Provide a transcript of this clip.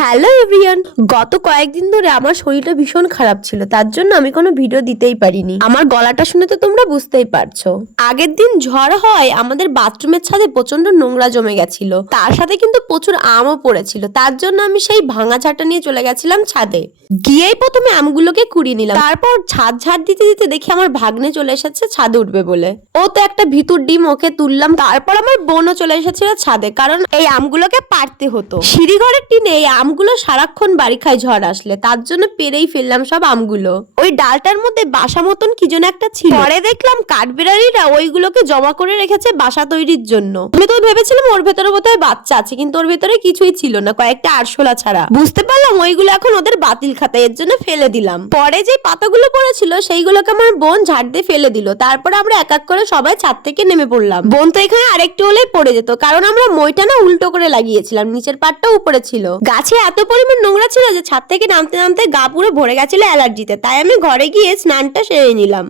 Hello everyone, গত কয়েকদিন ধরে আমার শরীরটা ভীষণ খারাপ ছিল, তার জন্য আমি কোনো ভিডিও দিতেই পারিনি। আমার গলাটা শুনে তো তোমরা বুঝতেই পারছো। আগের দিন ঝড় হয় আমাদের বাথরুমের ছাদে প্রচন্ড নোংরা জমে গেছিল, তার সাথে কিন্তু প্রচুর আমও পড়েছিল। তার জন্য আমি সেই ভাঙা ঝাড়টা নিয়ে চলে গেছিলাম ছাদে। গিয়েই প্রথমে আমগুলোকে কুড়িয়ে নিলাম, তারপর ছাদ ঝাড় দিতে দিতে দেখি আমার ভাগ্নে চলে এসেছে ছাদে উঠবে বলে। ও তো একটা ভিতুর ডিম, ওকে তুললাম। তারপর আমার বোনও চলে এসেছিল ছাদে, কারণ এই আমগুলোকে পারতে হতো। সিঁড়িঘরের টিনে এই আমগুলো সারাক্ষণ বাড়ি খায় ঝড় আসলে, তার জন্য পেরেই ফেললাম সব আমগুলো। ওই ডালটার মধ্যে বাসা মতন কি যেন একটা ছিল, পরে দেখলাম কাঠবিড়ালিরা ওইগুলোকে জমা করে রেখেছে বাসা তৈরির জন্য। আমি তো ভেবেছিলাম ওর ভেতরে বোধহয় বাচ্চা আছে, কিন্তু ওর ভেতরে কিছুই ছিল না, কয়েকটা আরশোলা ছাড়া। বুঝতে পারলাম ওইগুলো এখন ওদের বাতিল খাতায়, এর জন্য ফেলে দিলাম। পরে যে পাতাগুলো পড়েছিল সেইগুলোকে আমার বোন ঝাড় দিয়ে ফেলে দিল। তারপর আমরা এক এক করে সবাই ছাদ থেকে নেমে পড়লাম। বোন তো এখানে আরেকটু হলেই পড়ে যেত, কারণ আমরা মইটা না উল্টো করে লাগিয়েছিলাম, নিচের পাটটা উপরে ছিল। গাছে এত পরিমাণ নোংরা ছিল যে ছাদ থেকে নামতে নামতে গা পুরো ভরে গেছিল অ্যালার্জিতে। তাই আমি ঘরে গিয়ে স্নানটা সেরে নিলাম।